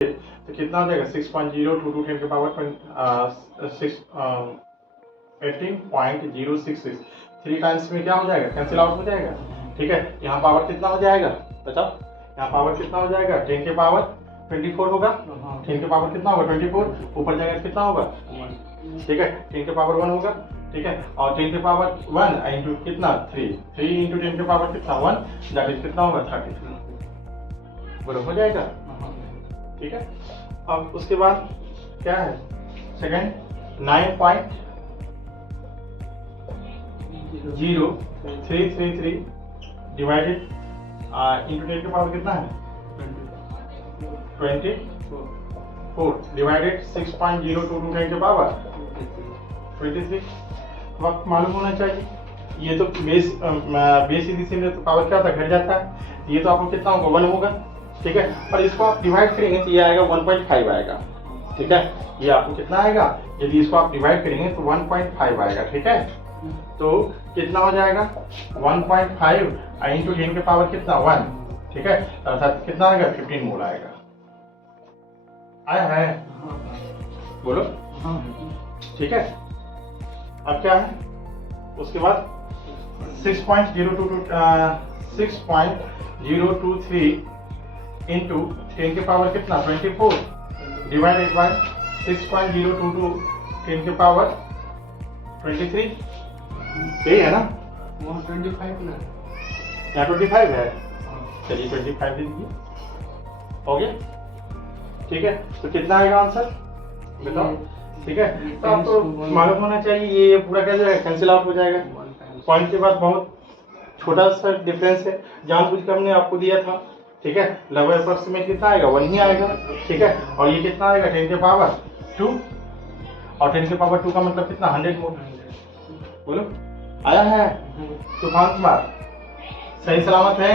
तो कितना हो जाएगा 6.022 10 के पावर 18.066। 3 टाइम्स में क्या हो जाएगा, कैंसिल आउट हो जाएगा। ठीक है, यहाँ पावर कितना हो जाएगा बताओ, यहाँ पावर कितना हो जाएगा 10 के पावर 24 होगा। 10 के पावर कितना होगा 24, ऊपर जाएगा तो कितना होगा, ठीक है 10 के पावर 1 होगा। ठीक है, और 10 के पावर 1 इंटू कितना 3 इंटू 10 के पावर कितना 1, दैट इज कितना होगा 30। बराबर हो जाएगा। ठीक है, अब उसके बाद क्या है सेकंड 9.0333 डिवाइडेड इंटू 10 के पावर कितना है 24 डिवाइडेड 6.022 10 के पावर 23। वक्त मालूम होना चाहिए, ये तो बेस इनिशियल तो पावर क्या था घट जाता है, ये तो आपको कितना होगा 1 होगा। ठीक है, और इसको आप डिवाइड करेंगे तो ये आएगा 1.5 आएगा। ठीक है, ये आपको कितना आएगा, यदि इसको आप डिवाइड करेंगे तो 1.5 आएगा। ठीक है, तो कितना हो जाएगा 1.5 इंटू 10 के पावर कितना 1। ठीक है, अर्थात कितना आएगा 15 मोल आएगा। आया है, बोलो। ठीक है, अब क्या है उसके बाद 6.023 इंटू 10 के पावर कितना 24 डिवाइडेड बाय 6.022 10 के पावर 23। सही है ना, 125 ना, यहाँ 25 है, चलिए 25 दे दीजिए, हो गया। ठीक है, तो कितना आएगा आंसर बताओ। ठीक है, तो आपको मालूम होना चाहिए ये पूरा क्या जाएगा कैंसिल आउट हो जाएगा। पॉइंट के बाद बहुत छोटा सा डिफरेंस है, जानबूझ कर हमने आपको दिया था। ठीक है, लगभग अप्रोक्सीमेट कितना आएगा 1 ही आएगा। ठीक है, और ये कितना आएगा 10 के पावर 2, और 10 के पावर 2 का मतलब कितना 100 मोल। बोलो आया है, तूफान कुमार सही सलामत है।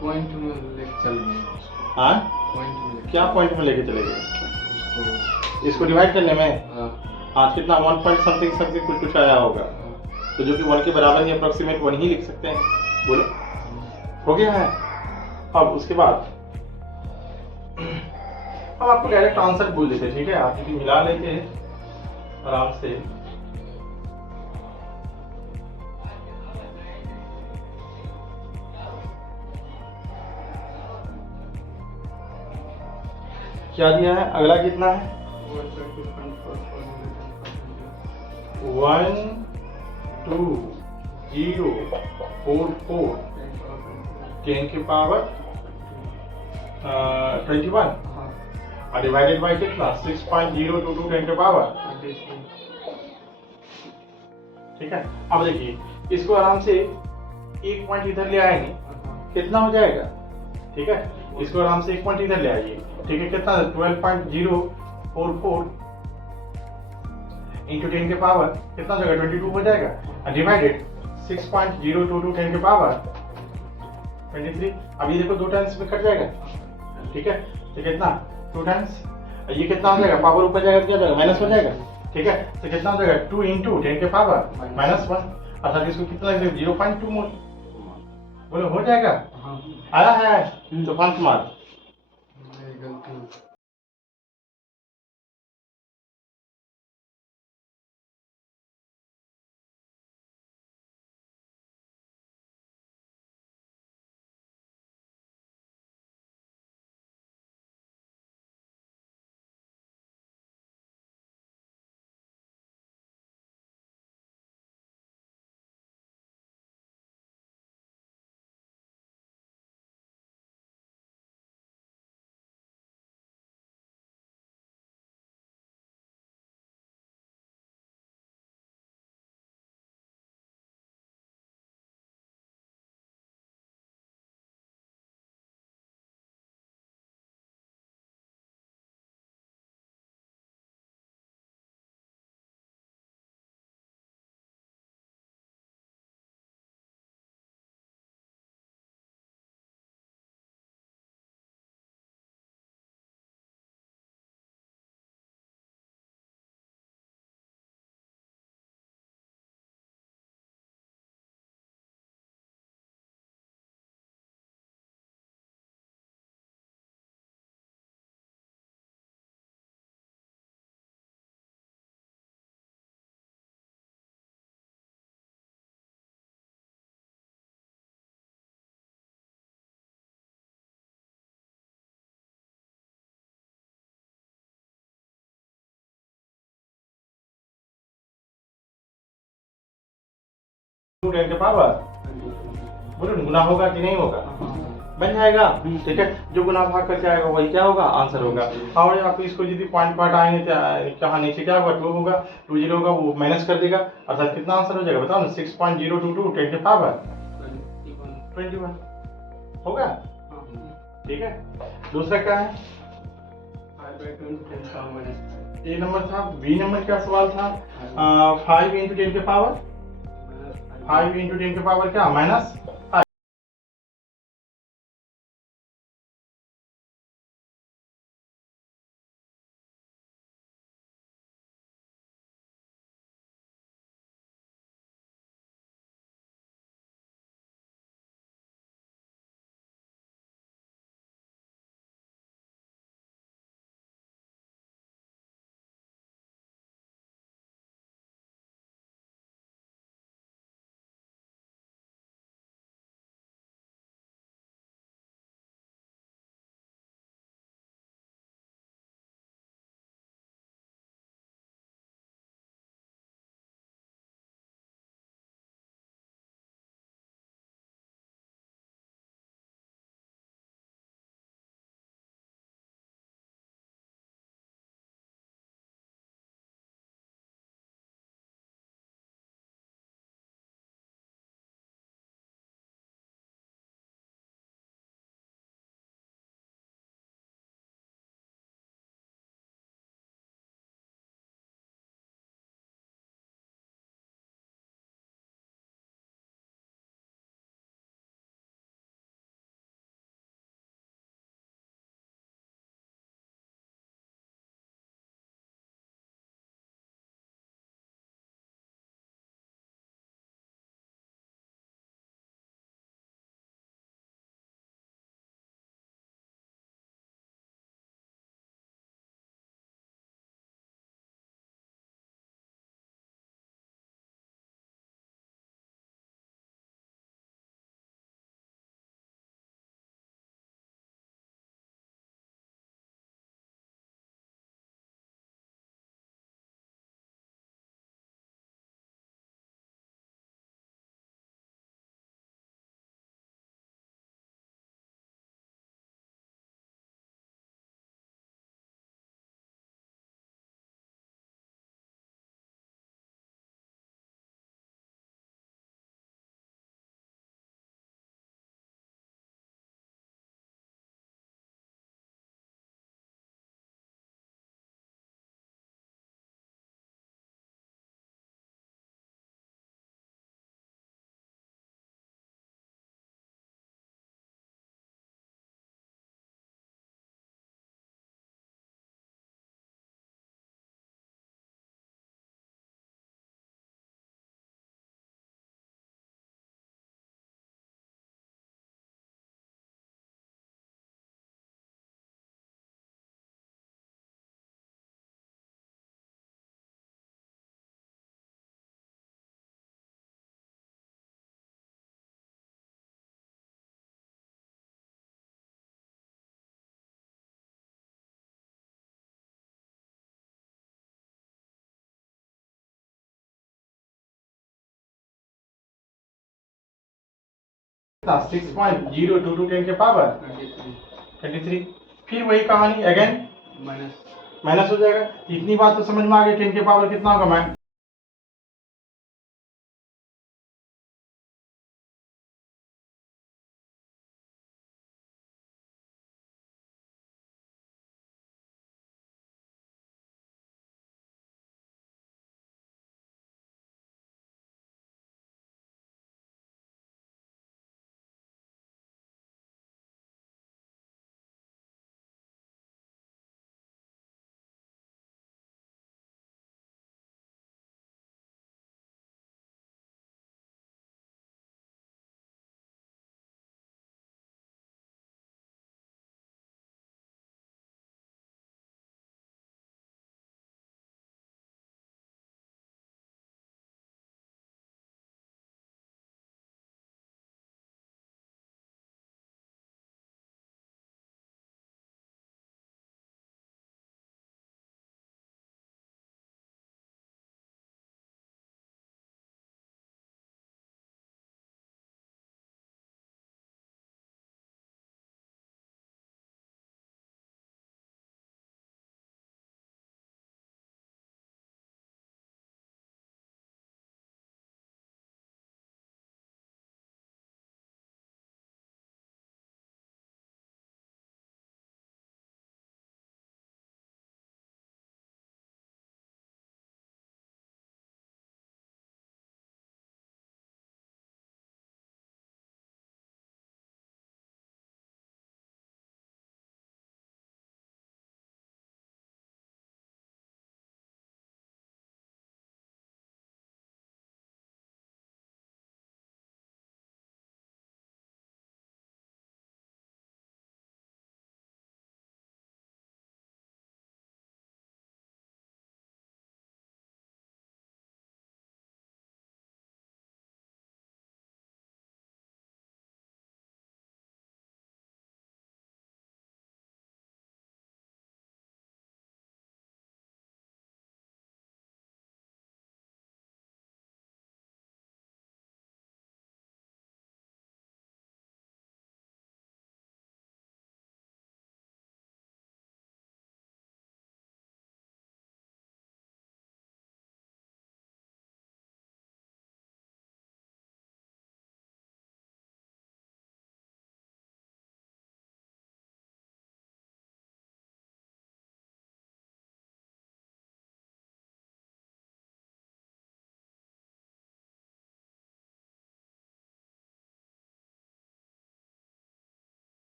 पॉइंट में लेके चलेंगे। हाँ, पॉइंट में क्या पॉइंट में लेके चले गए उसको, इसको डिवाइड करने में। हाँ, हाँ, कितना 1 पॉइंट समथिंग समथिंग कुछ आया होगा, तो जो कि 1 के बराबर ही अप्रोक्सीमेट 1 ही लिख सकते हैं। बोलो हो गया है। अब उसके बाद हम आपको डायरेक्ट आंसर बोल देते, ठीक है, आप यदि मिला लेते हैं आराम से। क्या दिया है, अगला कितना है 12044 10 के पावर 21 और डिवाइडेड बाय कितना 6.022 10 के पावर। ठीक है, अब देखिए इसको आराम से एक पॉइंट इधर ले आएंगे, कितना हो जाएगा। ठीक है, इसको आराम से एक पॉइंट इधर ले आइए। ठीक है, कितना 12.044 इंटू 10 के पावर कितना हो जाएगा 22 हो जाएगा, डिवाइडेड 6.022 10 के पावर 23। अब ये देखो 2 टाइम्स में कट जाएगा। ठीक है, तो कितना 2 टाइम्स, ये कितना हो जाएगा पावर ऊपर जाएगा तो क्या हो जाएगा माइनस हो जाएगा। ठीक है, तो कितना हो जाएगा 2 इंटू 10 के पावर -1, अर्थात इसको कितना लगेगा 0.2 मोल। बोलो हो जाएगा। आया है तूफान कुमार। गलती 10 के पावर, बोलो गुना होगा कि नहीं होगा, बन जाएगा। ठीक है, जो गुना भाग करके आएगा वही क्या होगा, आंसर होगा। और आप इसको यदि पॉइंट पार्ट आएंगे कहाँ नीचे क्या होगा, 2 होगा, 2 जीरो होगा, वो माइनस कर देगा, अर्थात कितना आंसर हो जाएगा बताओ ना, 6.022 10 के पावर 21 होगा। ठीक है, दूसरा क्या है, ए नंबर था, बी नंबर क्या सवाल था, 5 इंटू 10 के पावर, 5 इंटू 10 के पावर क्या, माइनस 5। कितना, 6.022 10 के पावर 23। फिर वही कहानी अगेन माइनस हो जाएगा। इतनी बात तो समझ में आ गई, 10 के पावर कितना होगा, मैं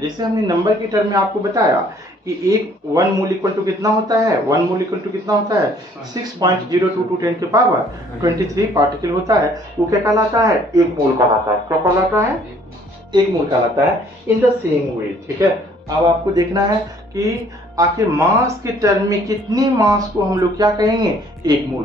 जैसे हमने नंबर की टर्म में आपको बताया कि एक 1 मोल इक्वल टू कितना होता है, 1 मोल इक्वल टू कितना होता है 6.02 10 के पावर 23 पार्टिकल होता है। वो क्या कहलाता है, एक मोल कहलाता है। क्या कहलाता है, एक मोल कहलाता है। इन द सेम वे, ठीक है। अब आपको देखना है कि आखिर मास के टर्म में कितने मास को हम लोग क्या कहेंगे, एक मोल।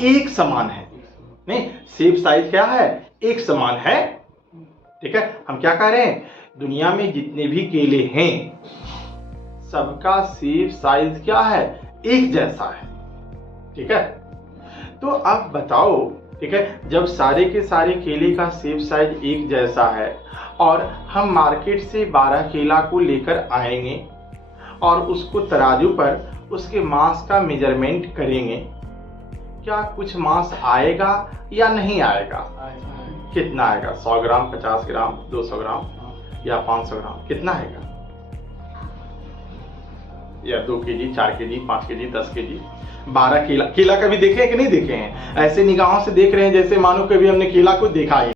एक समान है, नहीं, सेब साइज क्या है, एक समान है, ठीक है। हम क्या कह रहे हैं, दुनिया में जितने भी केले हैं सबका सेब साइज क्या है, एक जैसा है, ठीक है। तो अब बताओ, ठीक है, जब सारे के सारे केले का सेब साइज एक जैसा है और हम मार्केट से 12 केला को लेकर आएंगे और उसको तराजू पर उसके मास का मेजरमेंट करेंगे, क्या कुछ मास आएगा या नहीं आएगा, कितना आएगा, 100 ग्राम, 50 ग्राम, 200 ग्राम या 500 ग्राम, कितना आएगा, या 2 केजी, 4 केजी, 5 केजी, 10 केजी, 12 केला। केला कभी देखे हैं कि नहीं देखे हैं, ऐसे निगाहों से देख रहे हैं जैसे मानो कभी हमने केला को देखा है।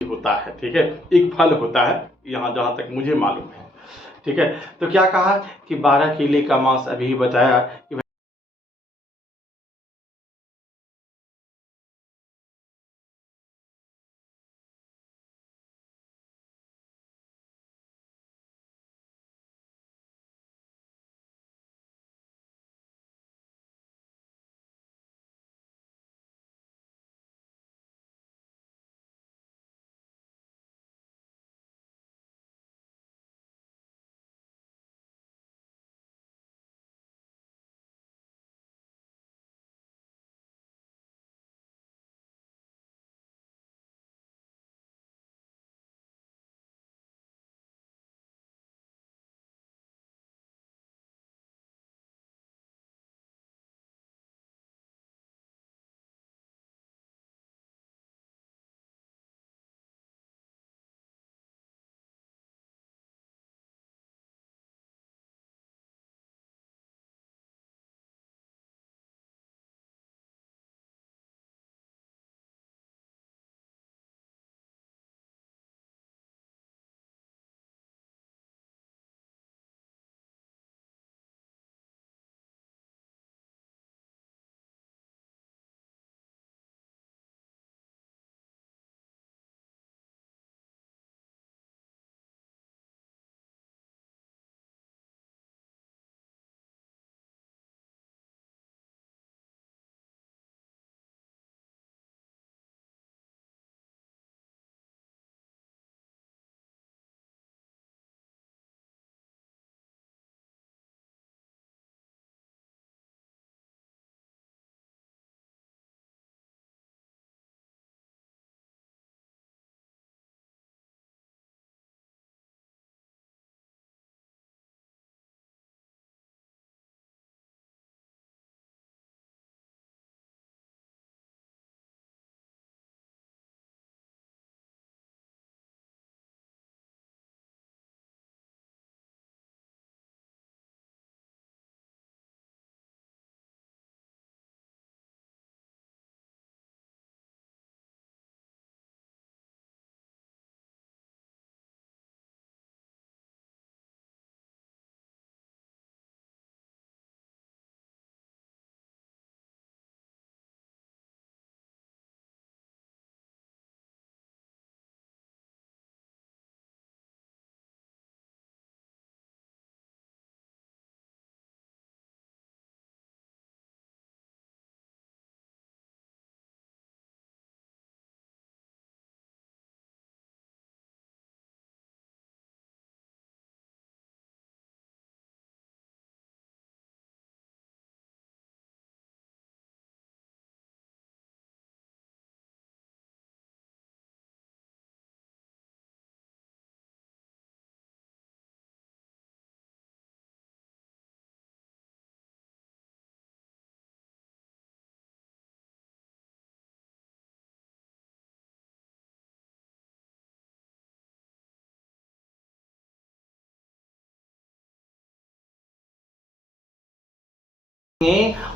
होता है, ठीक है, एक फल होता है, यहाँ जहां तक मुझे मालूम है, ठीक है। तो क्या कहा कि 12 केले का मास, अभी बताया कि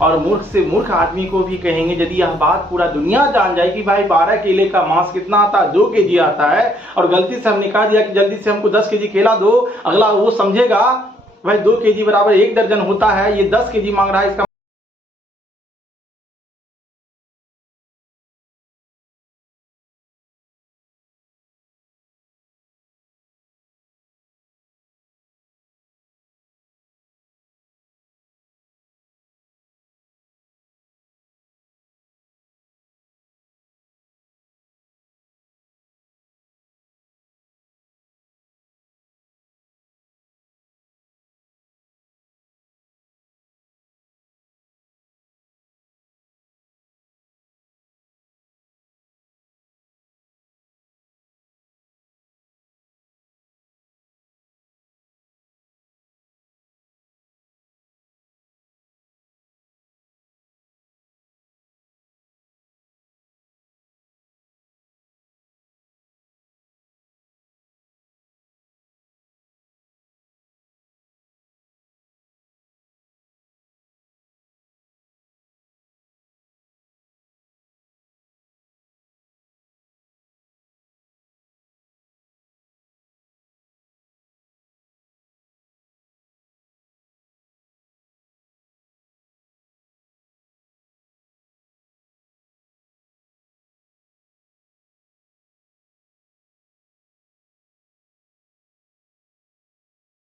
और मूर्ख से मूर्ख आदमी को भी कहेंगे। यदि यह बात पूरा दुनिया जान जाए कि भाई 12 केले का मांस कितना आता है, 2 केजी आता है, और गलती से हमने कह दिया कि जल्दी से हमको 10 केजी केला दो, अगला वो समझेगा भाई 2 केजी बराबर 1 दर्जन होता है, ये 10 केजी मांग रहा है, इसका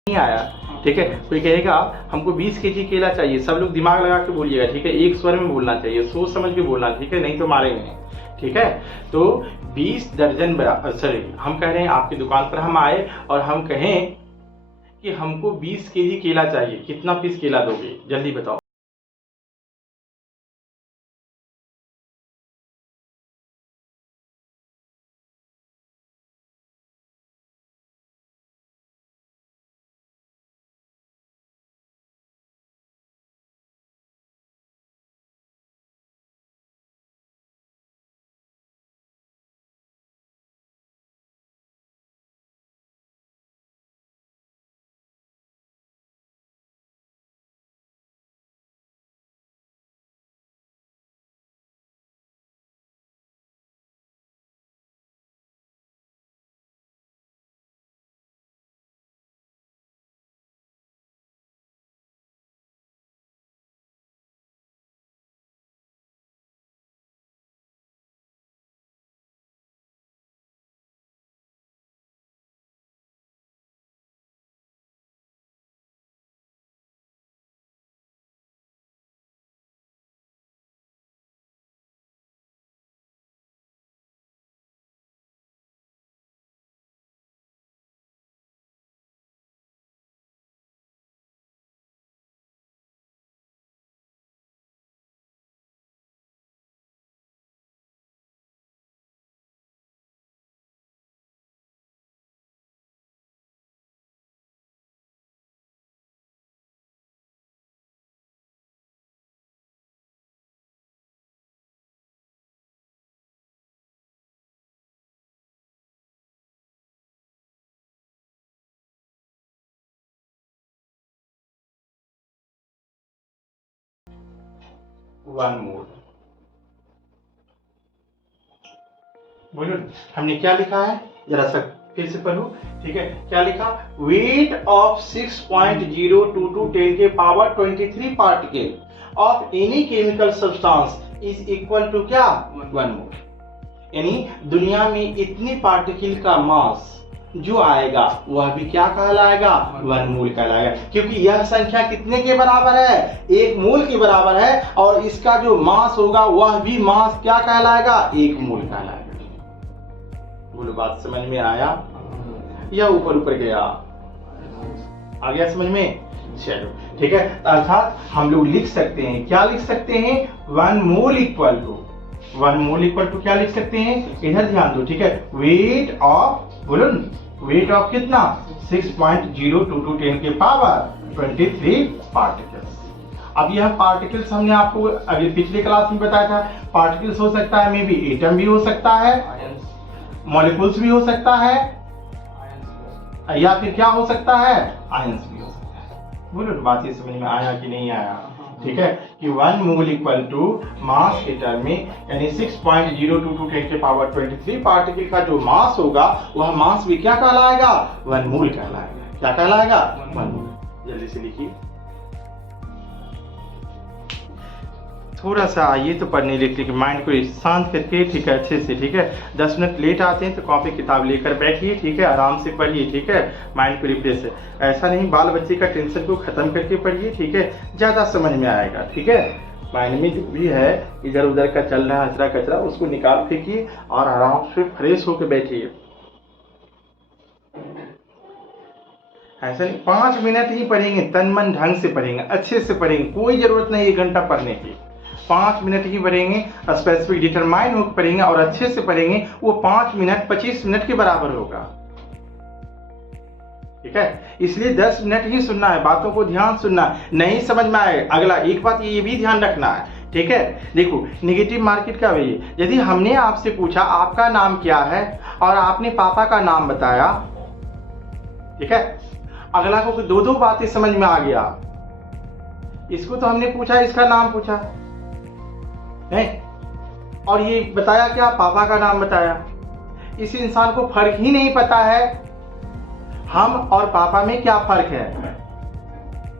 नहीं आया। ठीक है, कोई कहेगा हमको 20 केजी केला चाहिए, सब लोग दिमाग लगा के बोलिएगा। ठीक है, एक स्वर में बोलना चाहिए, सोच समझ के बोलना। ठीक है, नहीं तो मारेंगे। ठीक है, तो 20 दर्जन सॉरी, हम कह रहे हैं आपकी दुकान पर हम आए और हम कहें कि हमको 20 केजी केला चाहिए, कितना पीस केला दोगे, जल्दी बताओ। One more. बोलो हमने क्या लिखा है, जरा सा फिर से पढ़ो। ठीक है, क्या लिखा, वेट ऑफ 6.022 10 के power 23 particle of any chemical substance is equal to क्या, 1 मोल। यानी दुनिया में इतनी पार्टिकल का मास जो आएगा वह भी क्या कहलाएगा, 1 मोल कहलाएगा। क्योंकि यह संख्या कितने के बराबर है, 1 मोल के बराबर है, और इसका जो मास होगा वह भी मास क्या कहलाएगा, 1 मोल कहलाएगा। बोलो बात समझ में आया या ऊपर ऊपर गया, आ गया समझ में? चलो ठीक है, अर्थात हम लोग लिख सकते हैं, क्या लिख सकते हैं, 1 mole equal to, 1 mole equal to क्या लिख सकते हैं, इधर ध्यान दो। ठीक है, वेट ऑफ, बोलो वेट ऑफ कितना, 6.022 10 के पावर 23 पार्टिकल्स। अब यह पार्टिकल्स हमने आपको अभी पिछले क्लास में बताया था, पार्टिकल्स हो सकता है, मे बी एटम भी हो सकता है, मॉलिक्यूल्स भी हो सकता है, या फिर क्या हो सकता है, आयंस भी हो सकता है। बोलो बात ये समझ में आया कि नहीं आया? ठीक है, कि 1 मोल इक्वल टू मास के टर्म में यानी 6.022 10 के पावर 23 पार्टिकल का जो मास होगा वह मास भी क्या कहलाएगा? 1 मोल कहलाएगा। क्या कहलाएगा? 1 मोल। जल्दी से लिखिए। थोड़ा सा आइए तो पढ़ने लिखने के माइंड को शांत करके, ठीक है, अच्छे से, ठीक है। 10 मिनट लेट आते हैं तो कॉपी किताब लेकर बैठिए, ठीक है, आराम से पढ़िए, ठीक है, माइंड को रिफ्रेश है। ऐसा नहीं बाल बच्चे का टेंशन को खत्म करके पढ़िए, ठीक है, ज़्यादा समझ में आएगा, ठीक है। माइंड में जो भी है इधर उधर का चल रहा है अचरा कचरा उसको निकाल फेंकिए और आराम से फ्रेश होकर बैठिए। ऐसा नहीं 5 मिनट ही पढ़ेंगे, तन मन ढंग से पढ़ेंगे, अच्छे से पढ़ेंगे, कोई ज़रूरत नहीं 1 घंटा पढ़ने की। 5 मिनट ही पढ़ेंगे, स्पेसिफिक डिटरमाइन होकर पढ़ेंगे और अच्छे से पढ़ेंगे। वो 5 मिनट 25 मिनट के बराबर होगा, ठीक है। इसलिए 10 मिनट ही सुनना है, बातों को ध्यान सुनना है, नहीं समझ में आए अगला एक बात ये भी ध्यान रखना है, ठीक है। देखो नेगेटिव मार्केट का वही है, यदि हमने आपसे पूछा आपका नाम क्या है और आपने पापा का नाम बताया, ठीक है, अगला को 2 बातें समझ में आ गया। इसको तो हमने पूछा, इसका नाम पूछा नहीं, और ये बताया क्या? पापा का नाम बताया। इस इंसान को फर्क ही नहीं पता है हम और पापा में क्या फर्क है।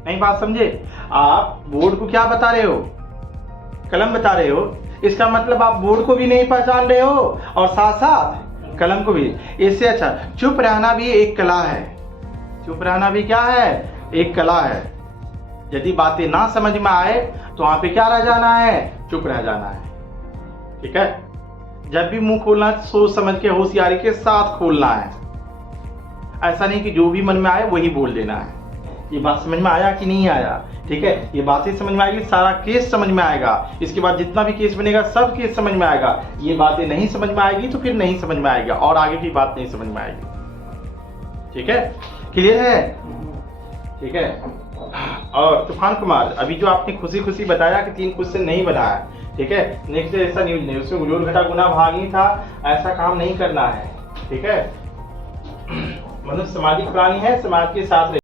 नहीं बात समझे? आप बोर्ड को क्या बता रहे हो? कलम बता रहे हो, इसका मतलब आप बोर्ड को भी नहीं पहचान रहे हो और साथ साथ कलम को भी। इससे अच्छा चुप रहना भी एक कला है। चुप रहना भी क्या है? एक कला है। यदि बातें ना समझ में आए तो वहां पे क्या रह जाना है? चुप रह जाना है, ठीक है। जब भी मुंह खोलना है सोच समझ के होशियारी के साथ खोलना है। ऐसा नहीं कि जो भी मन में आए वही बोल देना है। ये बात समझ में आया कि नहीं आया? ठीक है, ये बातें समझ में आएगी, सारा केस समझ में आएगा। इसके बाद जितना भी केस बनेगा सब केस समझ में आएगा। ये बातें नहीं समझ में आएगी तो फिर नहीं समझ में आएगा और आगे की बात नहीं समझ में आएगी, ठीक है। क्लियर है? ठीक है। और तूफान कुमार, अभी जो आपने खुशी खुशी बताया कि 3 क्वेश्चन नहीं बनाया, ठीक है, नेक्स्ट ऐसा न्यूज नहीं, उसमें उजोर घटा गुना भाग ही था, ऐसा काम नहीं करना है, ठीक है। मनुष्य सामाजिक प्राणी है, समाज के साथ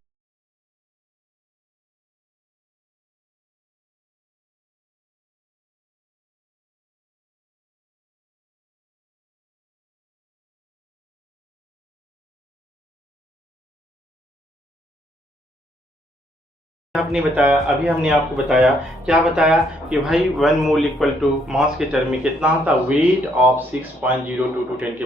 आपने बताया, अभी हमने आपको बताया, क्या बताया कि भाई 1 मोल इक्वल टू मास के टर्म में कितना होता है? वेट ऑफ 6.022 10 के